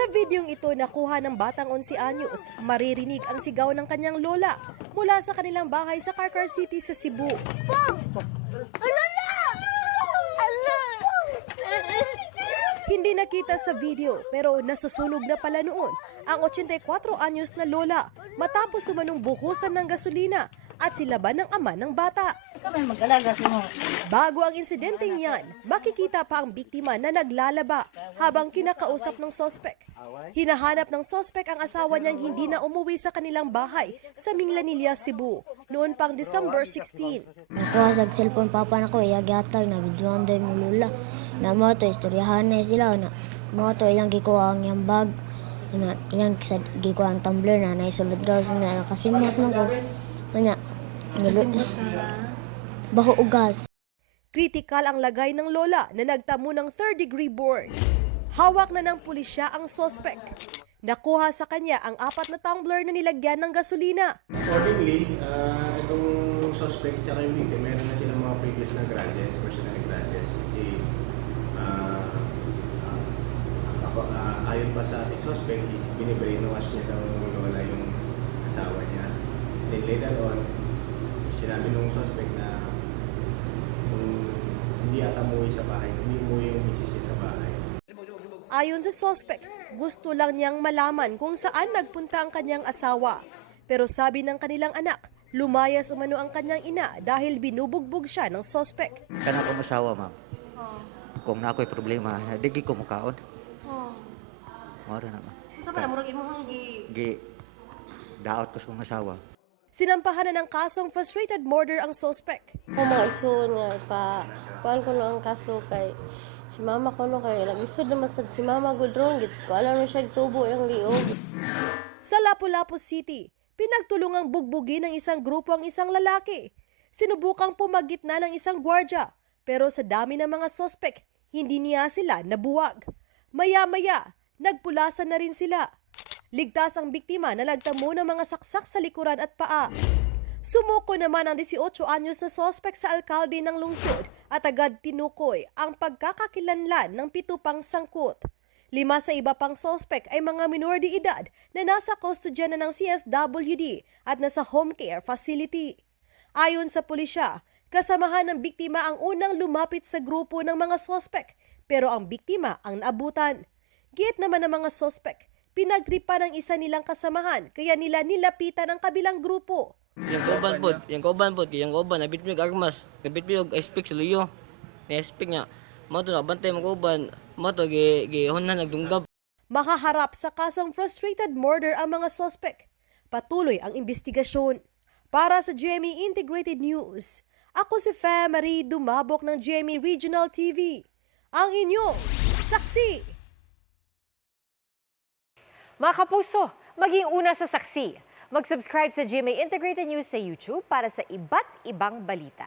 Sa videong ito nakuha ng batang 11 anyos, maririnig ang sigaw ng kanyang lola mula sa kanilang bahay sa Carcar City sa Cebu. Hindi nakita sa video pero nasusunog na pala noon ang 84 anyos na lola matapos sumanong buhusan ng gasolina at silaban ng ama ng bata. Bago ang insidenteng yan, makikita pa ang biktima na naglalaba habang kinakausap ng sospek. Hinahanap ng sospek ang asawa niyang hindi na umuwi sa kanilang bahay sa Minglanilla, Cebu noon pang December 16. Nakuha sa cellphone papa na ko, iyagyatag na videoan doon mo lula. Na mo to, istoryahan na sila. Na mo to, iyang gikuha ang iyang bag. Iyang gikuha ang tumbler na naisulod daw. Na nakasimot na ko. Kanya, baho ugas. Kritikal ang lagay ng lola na nagtamo ng 3rd-degree burn. Hawak na ng pulisya ang sospek. Nakuha sa kanya ang 4 na tumbler na nilagyan ng gasolina. Accordingly, itong suspect at yung victim, meron na silang mga previous na grudges, personal grudges. Kasi ayon pa sa ating suspect, binibrainwash niya daw lola yung asawa niya. Then later on, sinabi nung suspect na hindi ata umuwi sa bahay, hindi umuwi yung misis niya sa bahay. Ayon sa suspect, gusto lang niyang malaman kung saan nagpunta ang kanyang asawa. Pero sabi ng kanilang anak, lumayas umano ang kanyang ina dahil binubugbog siya ng suspect. Kana ko masawa, ma'am. Kung na ako'y problema, digi ko mukaon. Mara na, ma'am. Sa pa namurag imong daot ko sa masawa. Sinampahan na ng kasong frustrated murder ang suspect. Ako mga isuon nga kuan ko no ang kaso kay si mama ko no kay isod naman sad si mama gudrong git ko alam na siya tubo ang liog. Sa Lapu-Lapu City, pinagtulungang bugbugin ng isang grupo ang isang lalaki. Sinubukang pumagitna ng isang gwardya, pero sa dami ng mga suspect, hindi niya sila nabuwag. Maya-maya, nagpulasan na rin sila. Ligtas ang biktima na nagtamo ng mga saksak sa likuran at paa. Sumuko naman ang 18 anyos na sospek sa alkalde ng lungsod at agad tinukoy ang pagkakakilanlan ng 7 pang sangkot. 5 sa iba pang sospek ay mga minor de edad na nasa kustodya na ng CSWD at nasa home care facility. Ayon sa pulisya, kasamahan ng biktima ang unang lumapit sa grupo ng mga sospek pero ang biktima ang naabutan. Giit naman ng mga sospek, pinagripa ng isa nilang kasamahan kaya nila nilapitan ang kabilang grupo. Yung kauban nabit mo yung armas, nabit mo yung speak sa luyo. Na-speak niya, mato na bantay mo kauban, mato gihon na nagdunggab. Makaharap sa kasong frustrated murder ang mga sospek. Patuloy ang investigasyon. Para sa GMA Integrated News, ako si Fe Marie Dumabok ng GMA Regional TV. Ang inyong saksi! Mga kapuso, maging una sa saksi. Mag-subscribe sa GMA Integrated News sa YouTube para sa iba't ibang balita.